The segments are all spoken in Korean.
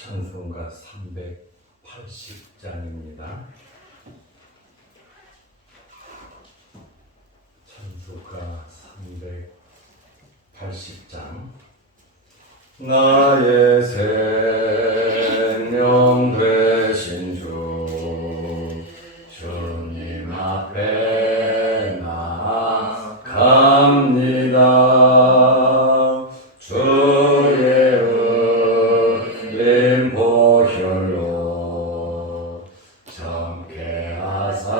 찬송가 380장입니다. 찬송가 380장. 나의 생명 되신 주 주님 앞에 나아갑니다. 주의 은림 보혈로 정케 하사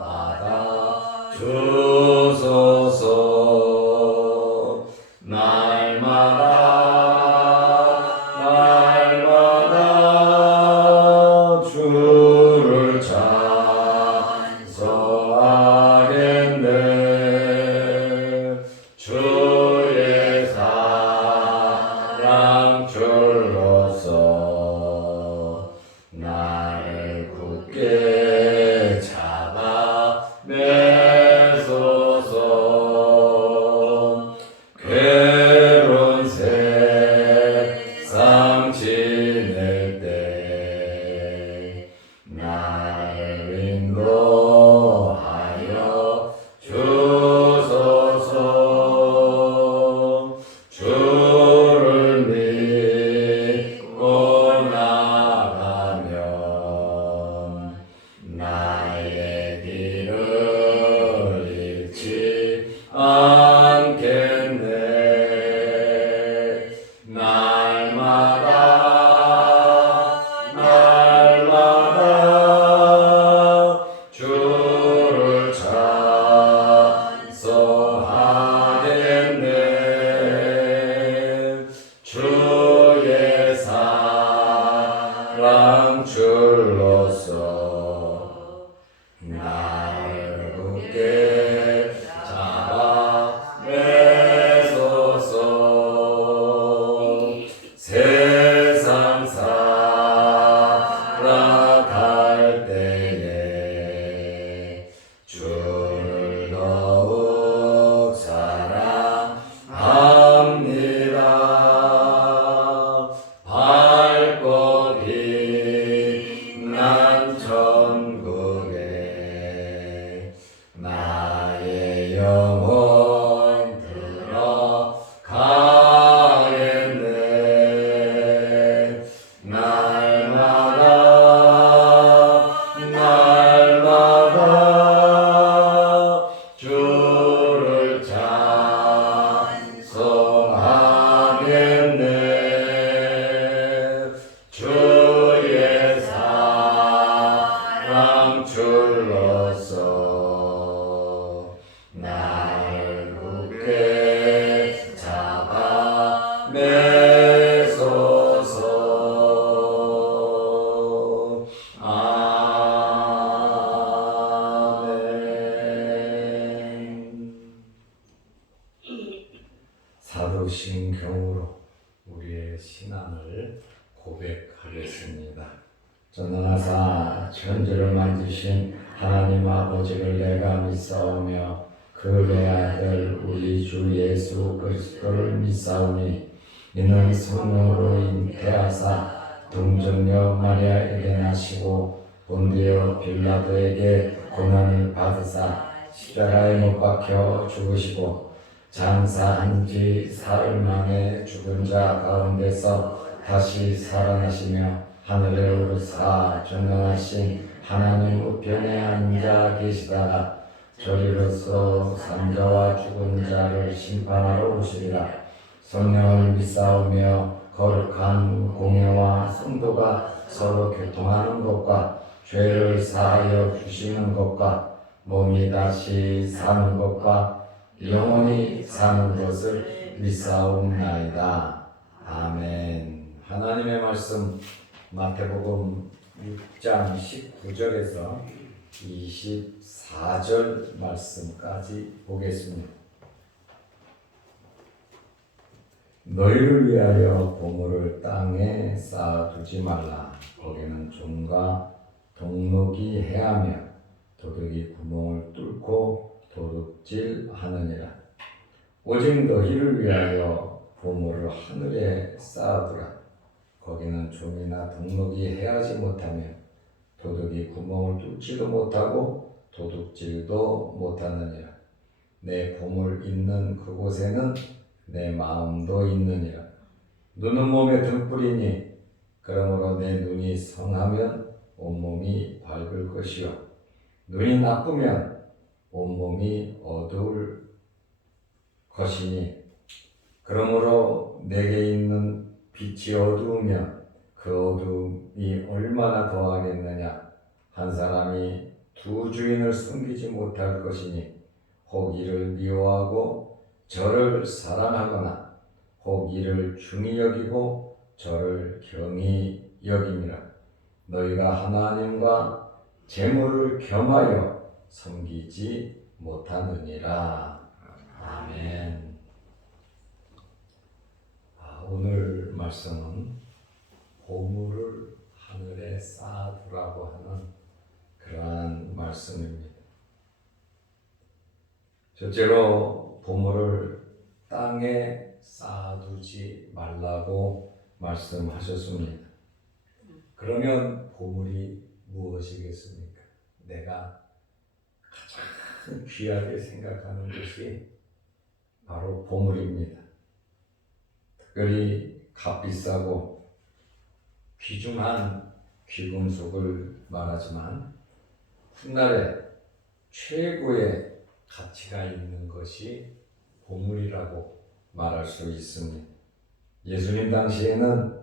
받아 주소서. 날마다 주를 찬송하겠네. 주의 사랑 줄로서 나를 굳게 잡아 매소서. 괴로운 세상 지낼 때 나를 인도하여 주소서. 주를 믿고 나가면 나의 길을 잃지 않겠네. 날마다 주를 찬송하겠네. 주의 사랑 줄로서 나를 굳게 잡아 매소서. 세상 살아갈 때에 주를 더욱 사랑합니다. 밝고 빛난 천국에 나의 영혼 들어가겠네. 날마다 주를 찬송하겠네. 주의 사랑 줄로서 나를 굳게 잡아 매소서. 아멘. 사도신경으로 우리의 신앙을 고백하겠습니다. 전능하사 천지를 만드신 하나님 아버지를 내가 믿사오며 그의 아들 우리 주 예수 그리스도를 믿사오니 이는 성령으로 잉태하사 동정녀 마리아에게 나시고 본디오 빌라도에게 고난을 받으사 십자가에 못 박혀 죽으시고 장사한 지 사흘 만에 죽은 자 가운데서 다시 살아나시며 하늘에 오르사 전능하신 하나님 우편에 앉아 계시다가 저리로서 산자와 죽은 자를 심판하러 오시리라. 성령을 믿사오며 거룩한 공예와 성도가 서로 교통하는 것과 죄를 사하여 주시는 것과 몸이 다시 사는 것과 영원히 사는 것을 믿사옵나이다. 아멘. 하나님의 말씀 마태복음 6장 19절에서 24절 말씀까지 보겠습니다. 너희를 위하여 보물을 땅에 쌓아두지 말라. 거기는 종과 동록이 해하며 도둑이 구멍을 뚫고 도둑질하느니라. 오직 너희를 위하여 보물을 하늘에 쌓아두라. 거기는 좀이나 덕록이 해하지 못하며 도둑이 구멍을 뚫지도 못하고 도둑질도 못하느니라. 내 보물 있는 그곳에는 내 마음도 있느니라. 눈은 몸의 등불이니 그러므로 내 눈이 성하면 온몸이 밝을 것이요 눈이 나쁘면 온몸이 어두울 것이니 그러므로 내게 있는 빛이 어두우면 그 어두움이 얼마나 더하겠느냐. 한 사람이 두 주인을 섬기지 못할 것이니 혹 이를 미워하고 저를 사랑하거나 혹 이를 중히 여기고 저를 경히 여김이라. 너희가 하나님과 재물을 겸하여 섬기지 못하느니라. 아멘. 오늘 말씀은 보물을 하늘에 쌓아두라고 하는 그러한 말씀입니다. 첫째로 보물을 땅에 쌓아두지 말라고 말씀하셨습니다. 그러면 보물이 무엇이겠습니까? 내가 가장 귀하게 생각하는 것이 바로 보물입니다. 특별히 값비싸고 귀중한 귀금속을 말하지만 훗날에 최고의 가치가 있는 것이 보물이라고 말할 수 있습니다. 예수님 당시에는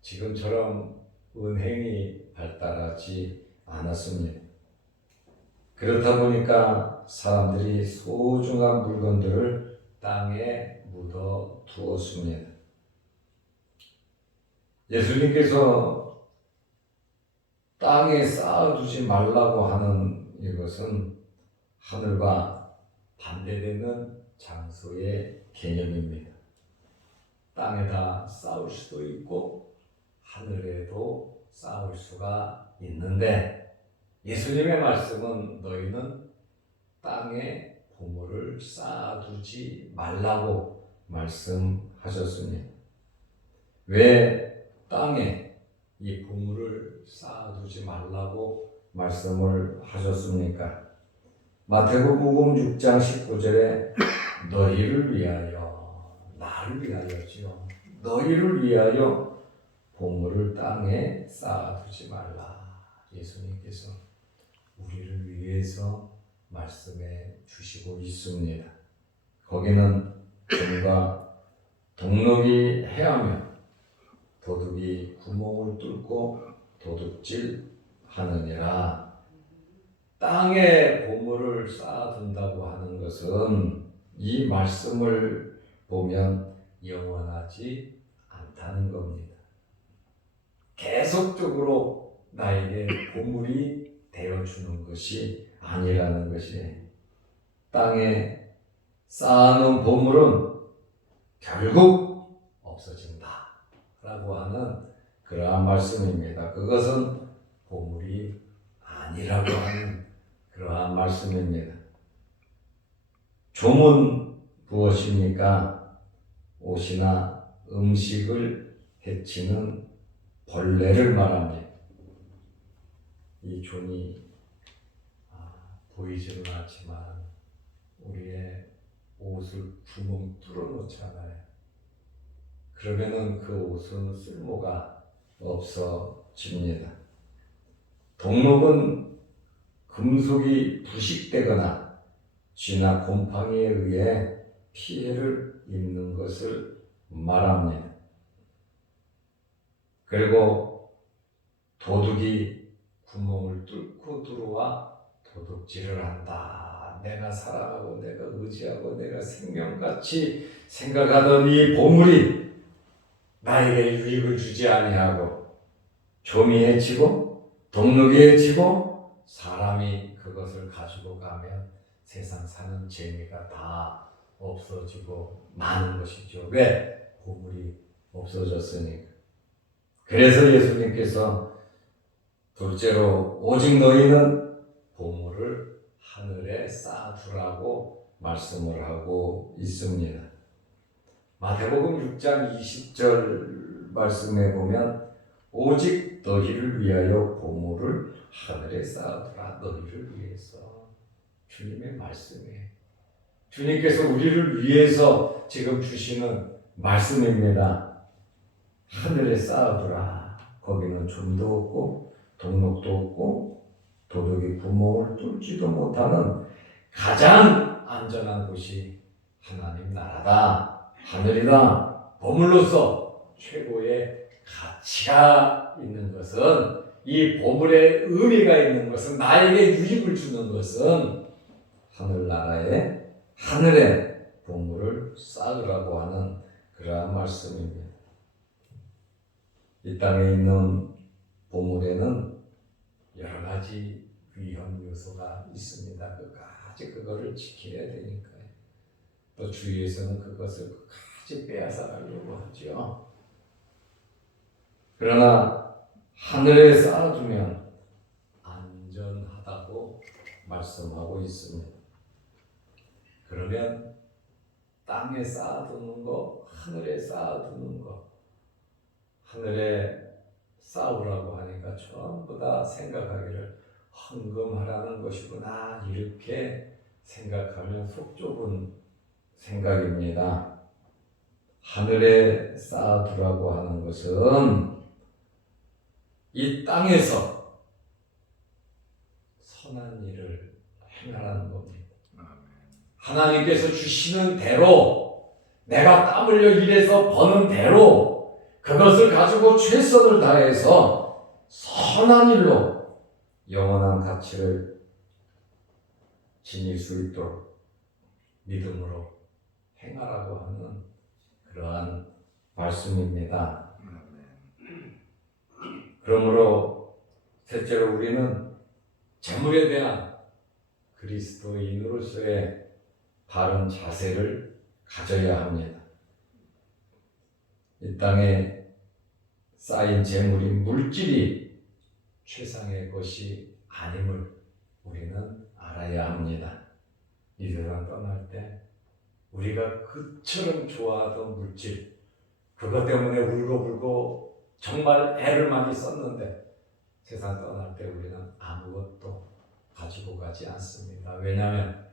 지금처럼 은행이 발달하지 않았습니다. 그렇다 보니까 사람들이 소중한 물건들을 땅에 묻어 두었습니다. 예수님께서 땅에 쌓아두지 말라고 하는 이것은 하늘과 반대되는 장소의 개념입니다. 땅에다 쌓을 수도 있고 하늘에도 쌓을 수가 있는데 예수님의 말씀은 너희는 땅에 보물을 쌓아두지 말라고 말씀하셨습니다. 왜 땅에 이 보물을 쌓아두지 말라고 말씀을 하셨습니까? 마태복음 6장 19절에 너희를 위하여, 나를 위하여지요. 너희를 위하여 보물을 땅에 쌓아두지 말라. 예수님께서 우리를 위해서 말씀해 주시고 있습니다. 거기는 금과 동록이 해하며 도둑이 구멍을 뚫고 도둑질 하느니라. 땅에 보물을 쌓아둔다고 하는 것은 이 말씀을 보면 영원하지 않다는 겁니다. 계속적으로 나에게 보물이 되어주는 것이 아니라는 것이에요. 땅에 쌓아놓은 보물은 결국 없어진다 라고 하는 그러한 말씀입니다. 그것은 보물이 아니라고 하는 그러한 말씀입니다. 좀은 무엇입니까? 옷이나 음식을 해치는 벌레를 말합니다. 이 존이 보이지는 않지만 우리의 옷을 구멍 뚫어 놓잖아요. 그러면은 그 옷은 쓸모가 없어집니다. 동록은 금속이 부식되거나 쥐나 곰팡이에 의해 피해를 입는 것을 말합니다. 그리고 도둑이 구멍을 뚫고 들어와 도둑질을 한다. 내가 사랑하고 내가 의지하고 내가 생명같이 생각하던 이 보물이 나에게 유익을 주지 아니하고 좀이 해치고 동록이 해치고 사람이 그것을 가지고 가면 세상 사는 재미가 다 없어지고 마는 것이죠. 왜? 보물이 없어졌으니까. 그래서 예수님께서 둘째로 오직 너희는 보물을 하늘에 쌓아두라고 말씀을 하고 있습니다. 마태복음 6장 20절 말씀에 보면 오직 너희를 위하여 보물을 하늘에 쌓아두라. 너희를 위해서. 주님의 말씀이에요. 주님께서 우리를 위해서 지금 주시는 말씀입니다. 하늘에 쌓아두라. 거기는 좀도 없고 동록도 없고 도둑이 구멍을 뚫지도 못하는 가장 안전한 곳이 하나님 나라다. 하늘이다. 보물로서 최고의 가치가 있는 것은, 이 보물의 의미가 있는 것은, 나에게 유익을 주는 것은 하늘나라에 하늘에 보물을 쌓으라고 하는 그러한 말씀입니다. 이 땅에 있는 보물에는 여러 가지 위험 요소가 있습니다. 끝까지 그거를 지켜야 되니까요. 또 주위에서는 그것을 끝까지 빼앗아 가려고 하죠. 그러나 하늘에 쌓아두면 안전하다고 말씀하고 있습니다. 그러면 땅에 쌓아두는 거, 하늘에 쌓아두는 거, 하늘에 쌓으라고 하니까 전부 다 생각하기를 헌금하라는 것이구나, 이렇게 생각하면 속 좁은 생각입니다. 하늘에 쌓아두라고 하는 것은 이 땅에서 선한 일을 행하라는 겁니다. 하나님께서 주시는 대로, 내가 땀 흘려 일해서 버는 대로 그것을 가지고 최선을 다해서 선한 일로 영원한 가치를 지닐 수 있도록 믿음으로 행하라고 하는 그러한 말씀입니다. 그러므로 셋째로 우리는 재물에 대한 그리스도인으로서의 바른 자세를 가져야 합니다. 이 땅에 쌓인 재물이 물질이 최상의 것이 아님을 우리는 알아야 합니다. 이 세상 떠날 때 우리가 그처럼 좋아하던 물질, 그것 때문에 울고불고 정말 애를 많이 썼는데 세상 떠날 때 우리는 아무것도 가지고 가지 않습니다. 왜냐하면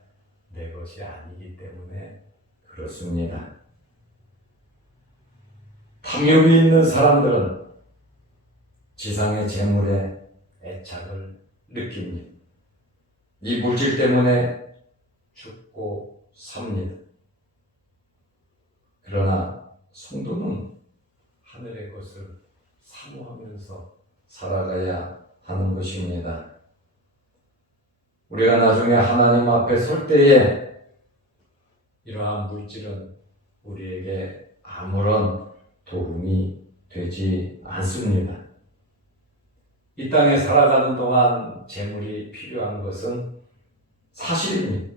내 것이 아니기 때문에 그렇습니다. 탐욕이 있는 사람들은 지상의 재물에 애착을 느낍니다. 이 물질 때문에 죽고 삽니다. 그러나 성도는 하늘의 것을 사모하면서 살아가야 하는 것입니다. 우리가 나중에 하나님 앞에 설 때에 이러한 물질은 우리에게 아무런 도움이 되지 않습니다. 이 땅에 살아가는 동안 재물이 필요한 것은 사실입니다.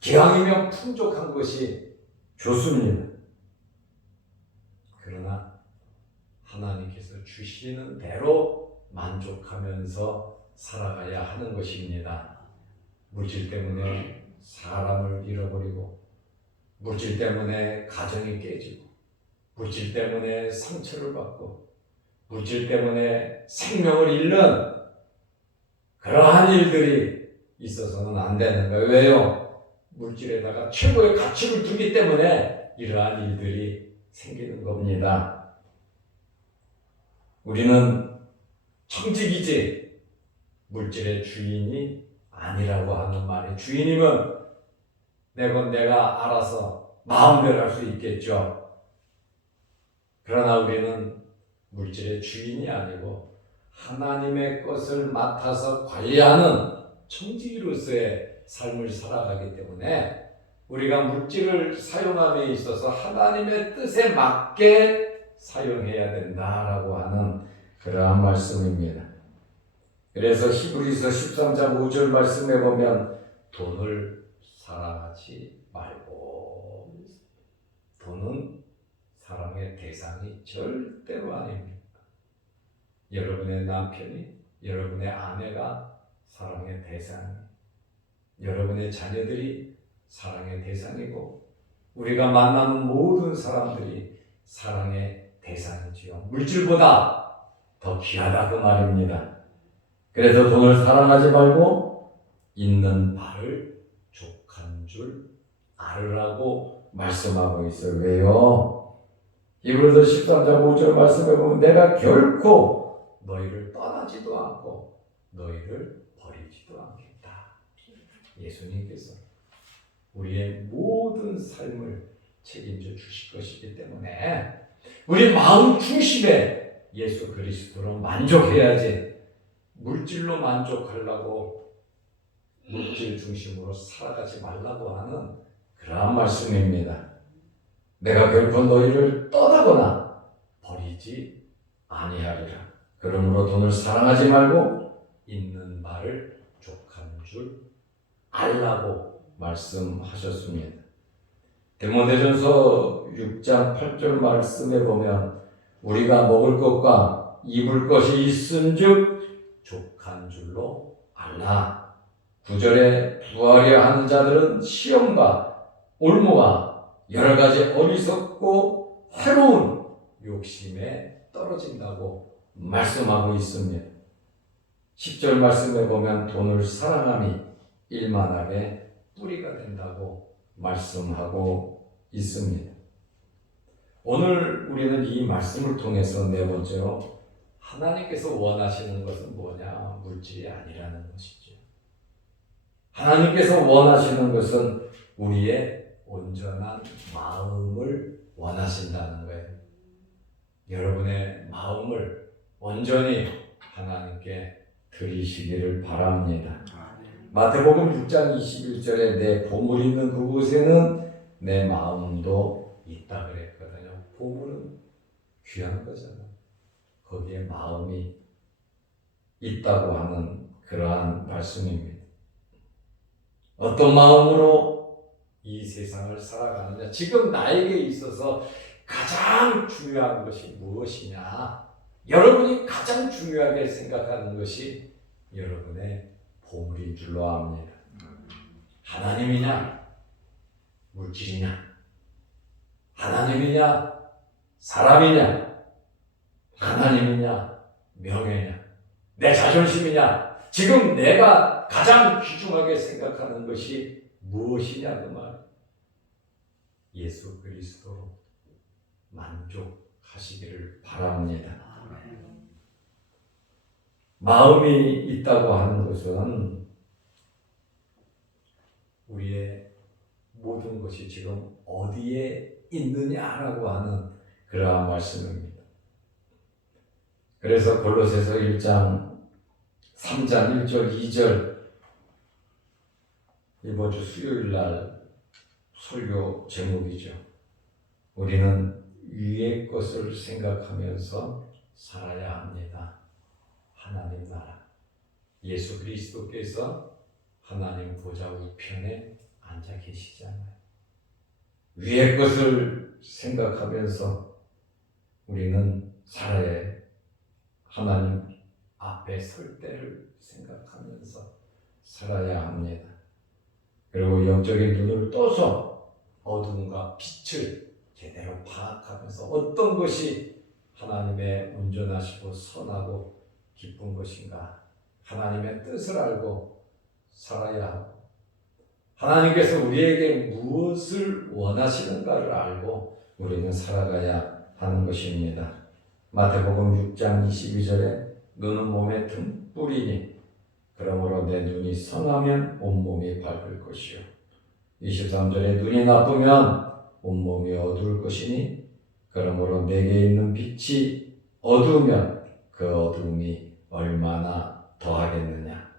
기왕이면 풍족한 것이 좋습니다. 그러나 하나님께서 주시는 대로 만족하면서 살아가야 하는 것입니다. 물질 때문에 사람을 잃어버리고, 물질 때문에 가정이 깨지고, 물질 때문에 상처를 받고, 물질 때문에 생명을 잃는 그러한 일들이 있어서는 안 되는 거예요. 왜요? 물질에다가 최고의 가치를 두기 때문에 이러한 일들이 생기는 겁니다. 우리는 청직이지 물질의 주인이 아니라고 하는 말이에요. 주인이면 내 건 내가 알아서 마음대로 할 수 있겠죠. 그러나 우리는 물질의 주인이 아니고 하나님의 것을 맡아서 관리하는 청지기로서의 삶을 살아가기 때문에 우리가 물질을 사용함에 있어서 하나님의 뜻에 맞게 사용해야 된다라고 하는 그러한 말씀입니다. 그래서 히브리서 13장 5절 말씀에 보면 돈을 사랑하지 말고, 돈은 사랑의 대상이 절대로 아닙니다. 여러분의 남편이, 여러분의 아내가 사랑의 대상, 여러분의 자녀들이 사랑의 대상이고, 우리가 만나는 모든 사람들이 사랑의 대상이지요. 물질보다 더 귀하다 그 말입니다. 그래서 돈을 사랑하지 말고 있는 바를 족한 줄 알으라고 말씀하고 있어요. 왜요? 히브리서 13장 5절 말씀해 보면 내가 결코 너희를 떠나지도 않고 너희를 버리지도 않겠다. 예수님께서 우리의 모든 삶을 책임져 주실 것이기 때문에 우리 마음 중심에 예수 그리스도로 만족해야지 물질로 만족하려고 물질 중심으로 살아가지 말라고 하는 그러한 말씀입니다. 내가 결코 너희를 떠나거나 버리지 아니하리라. 그러므로 돈을 사랑하지 말고 있는 바를 족한 줄 알라고 말씀하셨습니다. 디모데전서 6장 8절 말씀에 보면 우리가 먹을 것과 입을 것이 있은즉 족한 줄로 알라. 9절에 부하려 하는 자들은 시험과 올무와 여러 가지 어리석고 해로운 욕심에 떨어진다고 말씀하고 있습니다. 10절 말씀에 보면 돈을 사랑함이 일만하게 뿌리가 된다고 말씀하고 있습니다. 오늘 우리는 이 말씀을 통해서 네 번째로 하나님께서 원하시는 것은 뭐냐? 물질이 아니라는 것이죠. 하나님께서 원하시는 것은 우리의 온전한 마음을 원하신다는 거예요. 여러분의 마음을 온전히 하나님께 드리시기를 바랍니다. 마태복음 6장 21절에 내 보물 있는 그곳에는 내 마음도 있다 그랬거든요. 보물은 귀한 거잖아요. 거기에 마음이 있다고 하는 그러한 말씀입니다. 어떤 마음으로 이 세상을 살아가느냐? 지금 나에게 있어서 가장 중요한 것이 무엇이냐? 여러분이 가장 중요하게 생각하는 것이 여러분의 보물인 줄로 압니다. 하나님이냐? 물질이냐? 하나님이냐? 사람이냐? 하나님이냐? 명예냐? 내 자존심이냐? 지금 내가 가장 귀중하게 생각하는 것이 무엇이냐 그 말. 예수 그리스도로 만족하시기를 바랍니다. 마음이 있다고 하는 것은 우리의 모든 것이 지금 어디에 있느냐라고 하는 그러한 말씀입니다. 그래서 골로새서 1장 3장 1절 2절 이번 주 수요일 날 설교 제목이죠. 우리는 위의 것을 생각하면서 살아야 합니다. 하나님 나라. 예수 그리스도께서 하나님 보좌 우편에 앉아 계시잖아요. 위의 것을 생각하면서 우리는 살아야 해요. 하나님 앞에 설 때를 생각하면서 살아야 합니다. 그리고 영적인 눈을 떠서 어둠과 빛을 제대로 파악하면서 어떤 것이 하나님의 온전하시고 선하고 기쁜 것인가, 하나님의 뜻을 알고 살아야 하고 하나님께서 우리에게 무엇을 원하시는가를 알고 우리는 살아가야 하는 것입니다. 마태복음 6장 22절에 너는 몸에 등불이니 그러므로 내 눈이 선하면 온몸이 밝을 것이요 23절에 눈이 나쁘면 온몸이 어두울 것이니 그러므로 내게 있는 빛이 어두우면 그 어두움이 얼마나 더하겠느냐.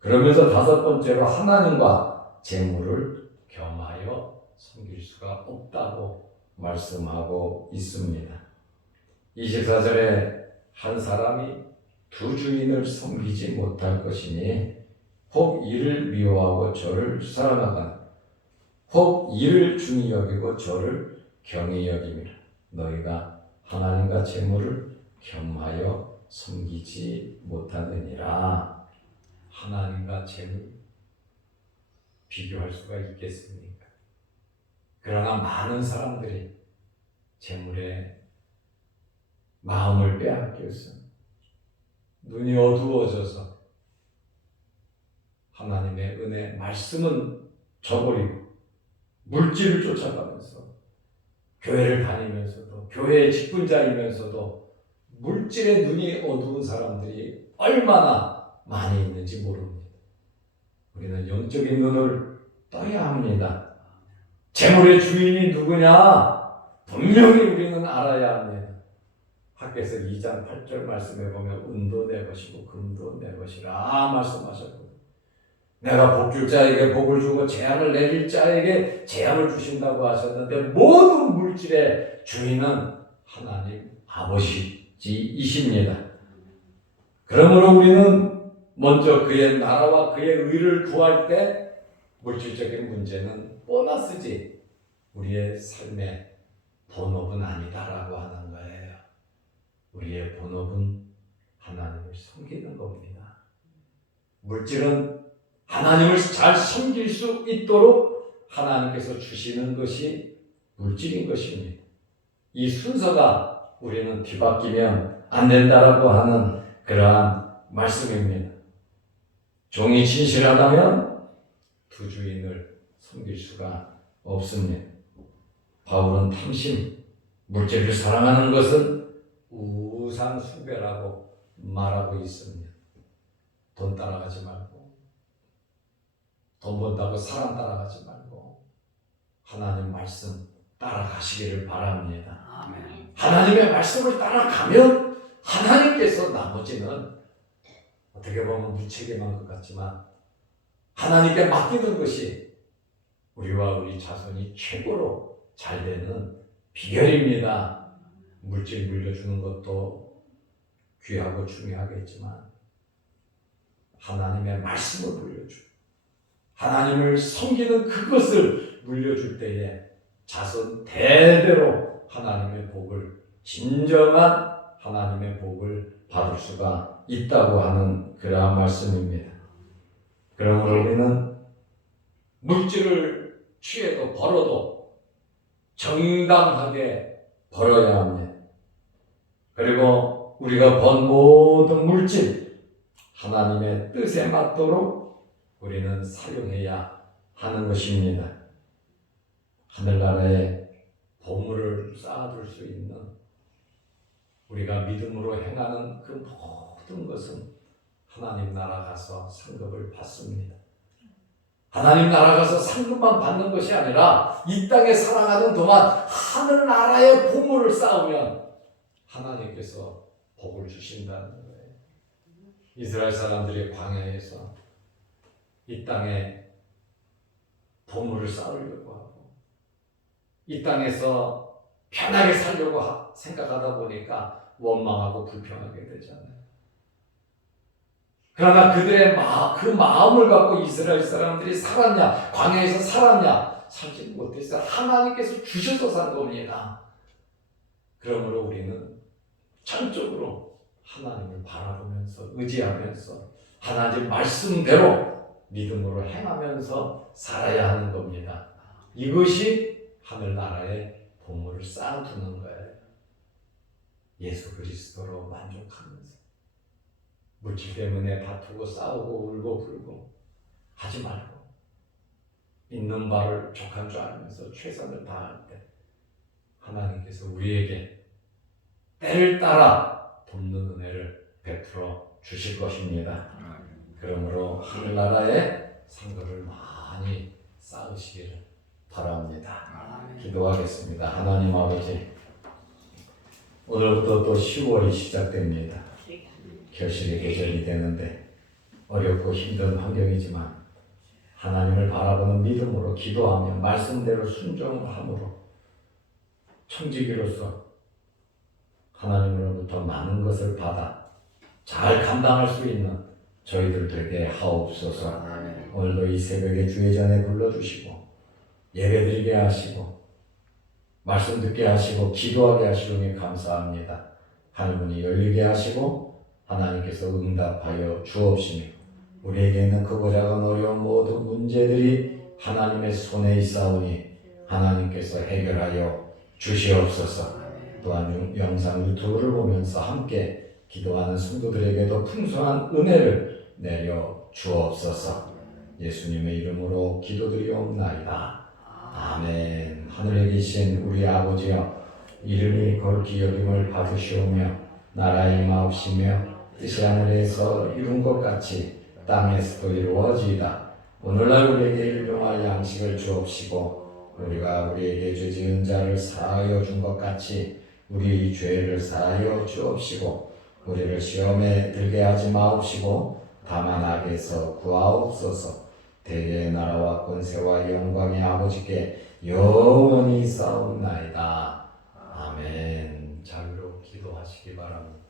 그러면서 다섯 번째로 하나님과 재물을 겸하여 섬길 수가 없다고 말씀하고 있습니다. 24절에 한 사람이 두 주인을 섬기지 못할 것이니 혹 이를 미워하고 저를 사랑하거나 혹 이를 중히 여기고 저를 경히 여김이라. 너희가 하나님과 재물을 겸하여 섬기지 못하느니라. 하나님과 재물 비교할 수가 있겠습니까? 그러나 많은 사람들이 재물에 마음을 빼앗겨서 눈이 어두워져서 하나님의 은혜 말씀은 저버리고 물질을 쫓아가면서 교회를 다니면서도 교회의 직분자이면서도 물질의 눈이 어두운 사람들이 얼마나 많이 있는지 모릅니다. 우리는 영적인 눈을 떠야 합니다. 재물의 주인이 누구냐? 분명히 우리는 알아야 합니다. 학개서 2장 8절 말씀에 보면 은도 내 것이고 금도 내 것이라 말씀하셨고, 내가 복 줄 자에게 복을 주고 재앙을 내릴 자에게 재앙을 주신다고 하셨는데, 모든 물질의 주인은 하나님 아버지이십니다. 그러므로 우리는 먼저 그의 나라와 그의 의를 구할 때 물질적인 문제는 보너스지 우리의 삶의 본업은 아니다라고 하는 거예요. 우리의 본업은 하나님을 섬기는 겁니다. 물질은 하나님을 잘 섬길 수 있도록 하나님께서 주시는 것이 물질인 것입니다. 이 순서가 우리는 뒤바뀌면 안 된다라고 하는 그러한 말씀입니다. 종이 진실하다면 두 주인을 섬길 수가 없습니다. 바울은 탐심, 물질을 사랑하는 것은 우상 숭배라고 말하고 있습니다. 돈 따라가지 말고, 돈 번다고 사람 따라가지 말고 하나님 말씀 따라가시기를 바랍니다. 아멘. 하나님의 말씀을 따라가면 하나님께서 나머지는 어떻게 보면 무책임한 것 같지만 하나님께 맡기는 것이 우리와 우리 자손이 최고로 잘 되는 비결입니다. 물질 물려주는 것도 귀하고 중요하겠지만 하나님의 말씀을 물려주고 하나님을 섬기는 그것을 물려줄 때에 자손 대대로 하나님의 복을, 진정한 하나님의 복을 받을 수가 있다고 하는 그러한 말씀입니다. 그러므로 우리는 물질을 취해도 벌어도 정당하게 벌어야 합니다. 그리고 우리가 번 모든 물질 하나님의 뜻에 맞도록 우리는 사용해야 하는 것입니다. 하늘나라에 보물을 쌓아둘 수 있는, 우리가 믿음으로 행하는 그 모든 것은 하나님 나라 가서 상급을 받습니다. 하나님 나라 가서 상급만 받는 것이 아니라 이 땅에 살아가는 동안 하늘나라의 보물을 쌓으면 하나님께서 복을 주신다는 거예요. 이스라엘 사람들이 광야에서 이 땅에 보물을 쌓으려고 하고 이 땅에서 편하게 살려고 생각하다 보니까 원망하고 불평하게 되잖아요. 그러나 그들의 그 마음을 갖고 이스라엘 사람들이 살았냐? 광야에서 살았냐? 살지 못했어요. 하나님께서 주셔서 산 겁니다. 그러므로 우리는 전적으로 하나님을 바라보면서 의지하면서 하나님 말씀대로 믿음으로 행하면서 살아야 하는 겁니다. 이것이 하늘나라의 보물을 쌓아두는 거예요. 예수 그리스도로 만족하면서 물질 때문에 다투고 싸우고 울고 불고 하지 말고 있는 바를 족한 줄 알면서 최선을 다할 때 하나님께서 우리에게 때를 따라 돕는 은혜를 베풀어 주실 것입니다. 그러므로 하늘나라에 상급을 많이 쌓으시기를 바랍니다. 기도하겠습니다. 하나님 아버지, 오늘부터 또 10월이 시작됩니다. 결실의 계절이 되는데 어렵고 힘든 환경이지만 하나님을 바라보는 믿음으로 기도하며 말씀대로 순종함으로 청지기로서 하나님으로부터 많은 것을 받아 잘 감당할 수 있는 저희들 되게 하옵소서. 오늘도 이 새벽에 주의 전에 불러주시고 예배드리게 하시고 말씀 듣게 하시고 기도하게 하시오니 감사합니다. 하늘문이 열리게 하시고 하나님께서 응답하여 주옵시며 우리에게 있는 크고 작은 어려운 모든 문제들이 하나님의 손에 있사오니 하나님께서 해결하여 주시옵소서. 또한 영상 유튜브를 보면서 함께 기도하는 성도들에게도 풍성한 은혜를 내려 주옵소서. 예수님의 이름으로 기도드리옵나이다. 아멘. 하늘에 계신 우리 아버지여, 이름이 거룩히 여김을 받으시오며 나라의 임하옵시며 뜻이 하늘에서 이룬 것 같이 땅에서도 이루어지이다. 오늘날 우리에게 일용할 양식을 주옵시고 우리가 우리에게 죄 지은 자를 사하여 준 것 같이 우리 죄를 사하여 주옵시고 우리를 시험에 들게 하지 마옵시고 다만 악에서 구하옵소서. 대개의 나라와 권세와 영광의 아버지께 영원히 싸움나이다. 아멘. 자유로 기도하시기 바랍니다.